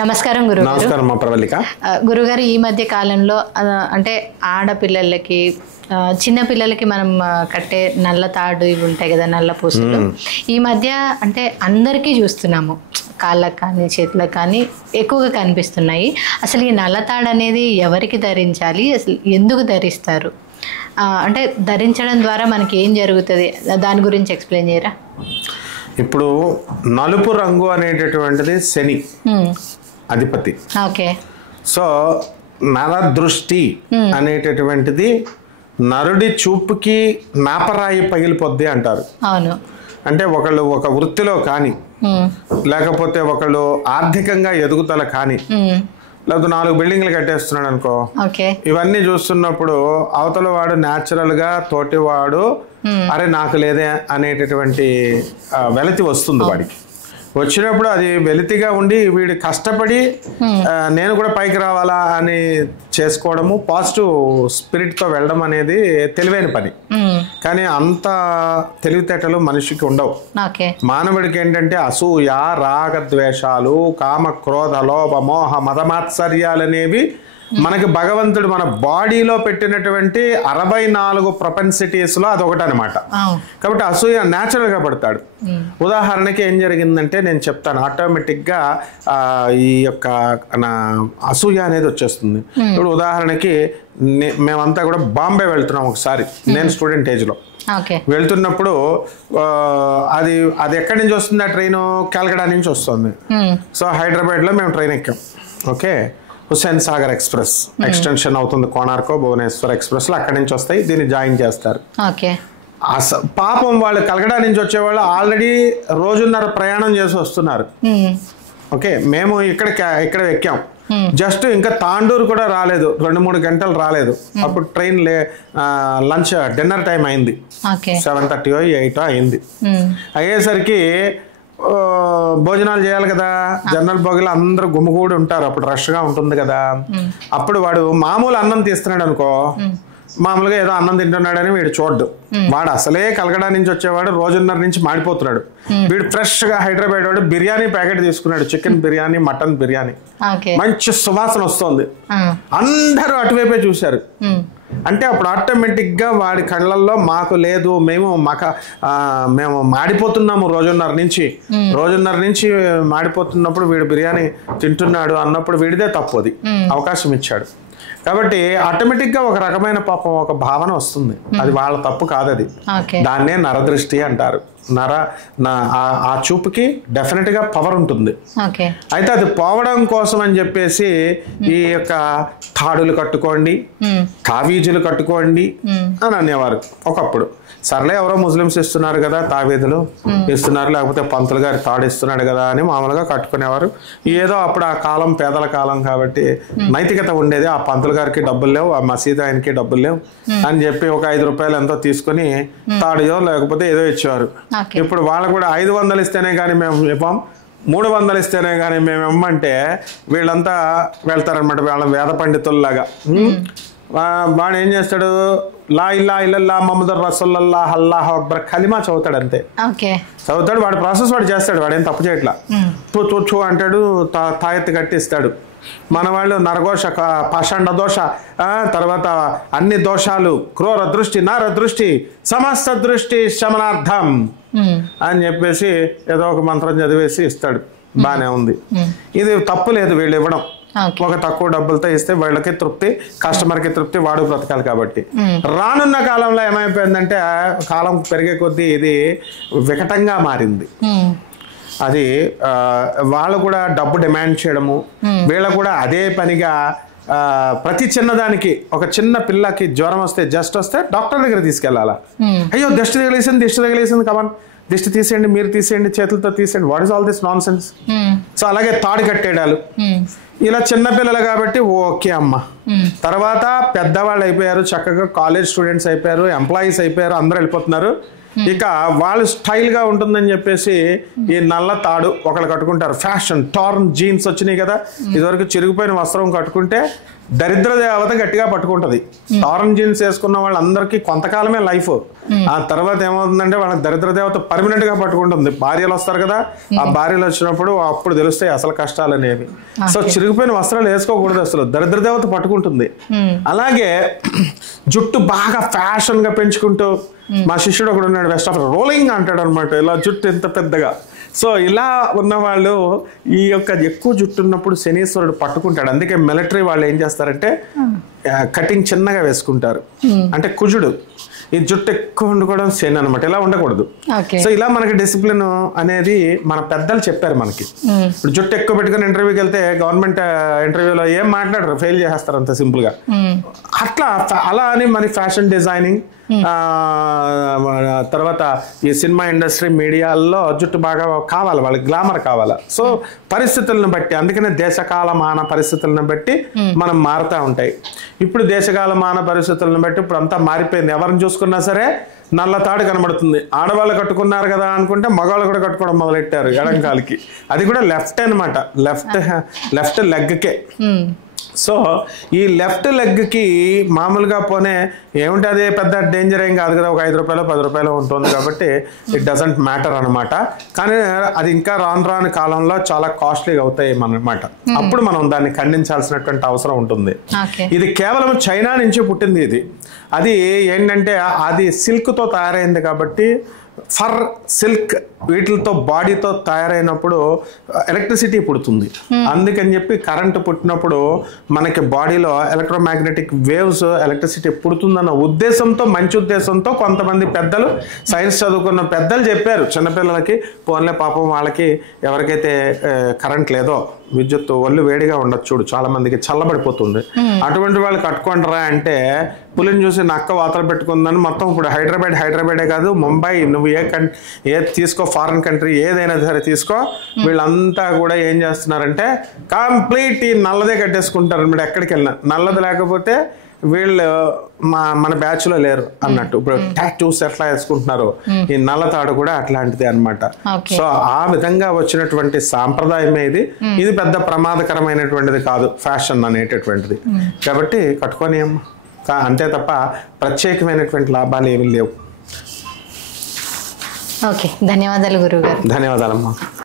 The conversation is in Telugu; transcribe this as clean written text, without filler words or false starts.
నమస్కారం గురుగారు. నమస్కారం మా ప్రవళిక. గురుగారు, ఈ మధ్య కాలంలో అంటే ఆడపిల్లలకి చిన్న పిల్లలకి మనం కట్టే నల్ల తాడు ఇవి ఉంటాయి కదా, నల్ల పూసలు, ఈ మధ్య అంటే అందరికీ చూస్తున్నాము, కాళ్ళకు కానీ చేతులకు కానీ ఎక్కువగా కనిపిస్తున్నాయి. అసలు ఈ నల్ల తాడు అనేది ఎవరికి ధరించాలి, అసలు ఎందుకు ధరిస్తారు, అంటే ధరించడం ద్వారా మనకి ఏం జరుగుతుంది, దాని గురించి ఎక్స్ప్లెయిన్ చేయరా? ఇప్పుడు నలుపు రంగు అనేటటువంటిది శని అధిపతి. ఓకే. సో నరదృష్టి అనేటటువంటిది నరుడి చూపుకి నాపరాయి పగిలిపోద్ది అంటారు. అవును. అంటే ఒకళ్ళు ఒక వృత్తిలో కానీ, లేకపోతే ఒకళ్ళు ఆర్థికంగా ఎదుగుదల కానీ, లేకపోతే 4 బిల్డింగ్లు కట్టేస్తున్నాడు అనుకో, ఇవన్నీ చూస్తున్నప్పుడు అవతల వాడు న్యాచురల్గా తోటివాడు అరే నాకు లేదే అనేటటువంటి వెలితి వస్తుంది వాడికి. వచ్చినప్పుడు అది వెలితిగా ఉండి వీడు కష్టపడి నేను కూడా పైకి రావాలా అని చేసుకోవడము, పాజిటివ్ స్పిరిట్తో వెళ్ళడం అనేది తెలివైన పని. కానీ అంత తెలివితేటలు మనిషికి ఉండవు. మానవుడికి ఏంటంటే అసూయ, రాగద్వేషాలు, కామ, క్రోధ, లోభ, మోహ, మదమాత్సర్యాలు అనేవి మనకి భగవంతుడు మన బాడీలో పెట్టినటువంటి 64 ప్రొపెన్సిటీస్లో అదొకటి అనమాట. కాబట్టి అసూయ న్యాచురల్గా పడతాడు. ఉదాహరణకి ఏం జరిగిందంటే నేను చెప్తాను, ఆటోమేటిక్గా ఈ యొక్క అసూయ అనేది వచ్చేస్తుంది. ఇప్పుడు ఉదాహరణకి మేమంతా కూడా బాంబే వెళ్తున్నాం ఒకసారి, నేను స్టూడెంట్ ఏజ్లో వెళ్తున్నప్పుడు అది ఎక్కడి నుంచి వస్తుంది ఆ ట్రైన్? కలకడా నుంచి వస్తుంది. సో హైదరాబాద్లో మేము ట్రైన్ ఎక్కాం. Okay, Hussain Sagar express extension అవుతుంది, కోణార్కో భువనేశ్వర్ ఎక్స్ప్రెస్లో అక్కడి నుంచి వస్తాయి, దీన్ని జాయిన్ చేస్తారు. పాపం వాళ్ళు కలకడా నుంచి వచ్చేవాళ్ళు ఆల్రెడీ రోజున్నర ప్రయాణం చేసి వస్తున్నారు. ఓకే, మేము ఇక్కడ ఎక్కాం, జస్ట్ ఇంకా తాండూరు కూడా రాలేదు, 2-3 గంటలు రాలేదు. అప్పుడు ట్రైన్ లంచ్ డిన్నర్ టైం అయింది, 7:30 8 అయింది. అయ్యేసరికి భోజనాలు చేయాలి కదా, జనరల్ బోగిలో అందరూ గుమ్మగూడి ఉంటారు, అప్పుడు రష్గా ఉంటుంది కదా. అప్పుడు వాడు మామూలు అన్నం తీస్తున్నాడు అనుకో, మామూలుగా ఏదో అన్నం తింటున్నాడని వీడు చూడ్డు. వాడు అసలే కలకడా నుంచి వచ్చేవాడు, రోజున్నర నుంచి మాడిపోతున్నాడు. వీడు ఫ్రెష్గా హైదరాబాద్ వాడు బిర్యానీ ప్యాకెట్ తీసుకున్నాడు, చికెన్ బిర్యానీ, మటన్ బిర్యానీ, మంచి సువాసన వస్తుంది. అందరూ అటువైపే చూశారు. అంటే అప్పుడు ఆటోమేటిక్గా వాడి కళ్ళల్లో మాకు లేదు, మేము మాడిపోతున్నాము రోజున్నర నుంచి మాడిపోతున్నప్పుడు వీడు బిర్యానీ తింటున్నాడు అన్నప్పుడు వీడిదే తప్పు, అది అవకాశం ఇచ్చాడు. కాబట్టి ఆటోమేటిక్గా ఒక రకమైన పాపం ఒక భావన వస్తుంది, అది వాళ్ళ తప్పు కాదు, అది దాన్నే నరదృష్టి అంటారు. ఆ చూపుకి డెఫినెట్ గా పవర్ ఉంటుంది. అయితే అది పోవడం కోసం అని చెప్పేసి ఈ యొక్క తాడులు కట్టుకోండి, తావీజులు కట్టుకోండి అని అనేవారు ఒకప్పుడు. సర్లే ఎవరో ముస్లిమ్స్ ఇస్తున్నారు కదా తావీదులు ఇస్తున్నారు, లేకపోతే పంతులు గారి తాడు ఇస్తున్నాడు కదా అని మామూలుగా కట్టుకునేవారు. ఏదో అప్పుడు ఆ కాలం పేదల కాలం కాబట్టి నైతికత ఉండేది. ఆ పంతులు గారికి డబ్బులు లేవు, ఆ మసీదు ఆయనకి డబ్బులు లేవు అని చెప్పి ఒక 5 రూపాయలు ఎంతో తీసుకుని తాడియో లేకపోతే ఏదో ఇచ్చేవారు. ఇప్పుడు వాళ్ళు కూడా 500 ఇస్తేనే కానీ మేము ఇవ్వం, 300 ఇస్తేనే కానీ మేము ఇవ్వమంటే వీళ్ళంతా వెళ్తారనమాట, వాళ్ళ వేద పండితుల్లాగా. వాడు ఏం చేస్తాడు, లా ఇల్లా ఇల్లల్లా మహమ్మద్ రసూలుల్లాహ్ అల్లాహు అక్బర్ కలిమా చదువుతాడు, అంతే చదువుతాడు. వాడు ప్రాసెస్ వాడు చేస్తాడు, వాడేం తప్పు చేయట్లా. చూ అంటాడు, తాయెత్తు కట్టిస్తాడు. మన వాళ్ళు నరఘోష, పాషండ దోష, తర్వాత అన్ని దోషాలు, క్రూర దృష్టి, నర దృష్టి, సమస్త దృష్టి శమనార్థం అని చెప్పేసి ఏదో ఒక మంత్రం చదివేసి ఇస్తాడు. బానే ఉంది, ఇది తప్పు లేదు వీళ్ళు ఇవ్వడం. ఒక తక్కువ డబ్బులతో ఇస్తే వాళ్ళకి తృప్తి, కస్టమర్కి తృప్తి, వాడు బ్రతకాలి. కాబట్టి రానున్న కాలంలో ఏమైపోయిందంటే కాలం పెరిగే కొద్దీ ఇది వికటంగా మారింది. అది వాళ్ళు కూడా డబ్బు డిమాండ్ చేయడము, వీళ్ళు కూడా అదే పనిగా ప్రతి చిన్నదానికి, ఒక చిన్న పిల్లకి జ్వరం వస్తే జస్ట్ వస్తే డాక్టర్ దగ్గర తీసుకెళ్లాలా, అయ్యో దిష్టి తగిలేసింది కమన్ దిష్టి తీసేయండి, మీరు తీసేయండి, చేతులతో తీసేయండి, what is all this non sense. So అలాగే తాడు కట్టేయడాలు, ఇలా చిన్నపిల్లలు కాబట్టి ఓకే అమ్మ. తర్వాత పెద్దవాళ్ళు అయిపోయారు, చక్కగా కాలేజ్ స్టూడెంట్స్ అయిపోయారు, ఎంప్లాయీస్ అయిపోయారు, అందరూ వెళ్ళిపోతున్నారు. ఇక వాళ్ళు స్టైల్ గా ఉంటుందని చెప్పేసి ఈ నల్ల తాడు ఒకళ్ళు కట్టుకుంటారు. ఫ్యాషన్ టార్న్ జీన్స్ వచ్చినాయి కదా, ఇదివరకు చిరిగిపోయిన వస్త్రం కట్టుకుంటే దరిద్ర దేవత గట్టిగా పట్టుకుంటది. టార్న్ జీన్స్ వేసుకున్న వాళ్ళందరికీ కొంతకాలమే లైఫ్. ఆ తర్వాత ఏమవుతుందంటే వాళ్ళ దరిద్ర దేవత పర్మనెంట్ గా పట్టుకుంటుంది. భార్యలు వస్తారు కదా, ఆ భార్యలు వచ్చినప్పుడు అప్పుడు తెలుస్తాయి అసలు కష్టాలు అనేవి. సో చిరిగిపోయిన వస్త్రాలు వేసుకోకూడదు, అసలు దరిద్ర దేవత పట్టుకుంటుంది. అలాగే జుట్టు బాగా ఫ్యాషన్ గా పెంచుకుంటూ, మా శిష్యుడు ఒకడు ఉన్నాడు, వెస్ట్ ఆఫ్ రోలింగ్ అంటాడు అనమాట, ఇలా జుట్టు ఎంత పెద్దగా. సో ఇలా ఉన్నవాళ్ళు ఈ యొక్క ఎక్కువ జుట్టు ఉన్నప్పుడు శనీశ్వరుడు పట్టుకుంటాడు. అందుకే మిలిటరీ వాళ్ళు ఏం చేస్తారంటే కటింగ్ చిన్నగా వేసుకుంటారు. అంటే కుజుడు ఈ జుట్టు ఎక్కువ వండుకోవడం శని అనమాట, ఇలా ఉండకూడదు. సో ఇలా మనకి డిసిప్లిన్ అనేది మన పెద్దలు చెప్పారు మనకి. ఇప్పుడు జుట్టు ఎక్కువ పెట్టుకుని ఇంటర్వ్యూకి వెళ్తే గవర్నమెంట్ ఇంటర్వ్యూలో ఏం మాట్లాడరు, ఫెయిల్ చేస్తారు అంత సింపుల్ గా. అట్లా అలా అని మన ఫ్యాషన్ డిజైనింగ్ తర్వాత ఈ సినిమా ఇండస్ట్రీ మీడియాల్లో జుట్టు బాగా కావాలి, వాళ్ళకి గ్లామర్ కావాలా. సో పరిస్థితులను బట్టి, అందుకనే దేశకాలమాన పరిస్థితులను బట్టి మనం మారుతూ ఉంటాయి. ఇప్పుడు దేశకాలమాన పరిస్థితులను బట్టి ఇప్పుడు అంతా మారిపోయింది. ఎవరిని చూసుకున్నా సరే నల్ల తాడు కనబడుతుంది. ఆడవాళ్ళు కట్టుకున్నారు కదా అనుకుంటే మగవాళ్ళు కూడా కట్టుకోవడం మొదలెట్టారు ఎడంకాలకి. అది కూడా లెఫ్ట్ అనమాట, లెఫ్ట్ లెగ్కే. సో ఈ లెఫ్ట్ లెగ్కి మామూలుగా పోనే ఏమిటి, అది పెద్ద డేంజర్ ఏం కాదు కదా, ఒక 5 రూపాయలు 10 రూపాయలు ఉంటుంది కాబట్టి ఇట్ డజంట్ మ్యాటర్ అనమాట. కానీ అది ఇంకా రాను కాలంలో చాలా కాస్ట్లీగా అవుతాయి అన్నమాట. అప్పుడు మనం దాన్ని ఖండించాల్సినటువంటి అవసరం ఉంటుంది. ఇది కేవలం చైనా నుంచి పుట్టింది. ఇది అది ఏంటంటే అది సిల్క్తో తయారైంది కాబట్టి, ఫర్ సిల్క్ వీటితో బాడీతో తయారైనప్పుడు ఎలక్ట్రిసిటీ పుడుతుంది. అందుకని చెప్పి కరెంటు పుట్టినప్పుడు మనకి బాడీలో ఎలక్ట్రోమాగ్నెటిక్ వేవ్స్ ఎలక్ట్రిసిటీ పుడుతుందన్న ఉద్దేశంతో, మంచి ఉద్దేశంతో కొంతమంది పెద్దలు, సైన్స్ చదువుకున్న పెద్దలు చెప్పారు చిన్నపిల్లలకి, పోన్లే పాపం వాళ్ళకి ఎవరికైతే కరెంట్ లేదో, విద్యుత్ ఒళ్ళు వేడిగా ఉండొచ్చు, చూడు చాలా మందికి చల్లబడిపోతుంది, అటువంటి వాళ్ళు కట్టుకుంటారా అంటే పులిని చూసి నక్క వాతలు పెట్టుకుందని మొత్తం ఇప్పుడు హైదరాబాదే కాదు, ముంబై, నువ్వు ఏది తీసుకో, ఫారిన్ కంట్రీ ఏదైనా సరే తీసుకో, వీళ్ళంతా కూడా ఏం చేస్తున్నారంటే కంప్లీట్ ఈ నల్లదే కట్టేసుకుంటారు అనమాట. ఎక్కడికి వెళ్ళినా నల్లది లేకపోతే వీళ్ళు మన బ్యాచ్ లో లేరు అన్నట్టు. ఇప్పుడు టాటూస్ ఎట్లా వేసుకుంటున్నారు, ఈ నల్లతాడు కూడా అట్లాంటిది అనమాట. సో ఆ విధంగా వచ్చినటువంటి సాంప్రదాయమే ఇది. ఇది పెద్ద ప్రమాదకరమైనటువంటిది కాదు ఫ్యాషన్ అనేటటువంటిది. కాబట్టి కట్టుకొని అంతే తప్ప ప్రత్యేకమైనటువంటి లాభాలు ఏమీ లేవు. ఓకే, ధన్యవాదాలు గురువు గారు. ధన్యవాదాలమ్మా.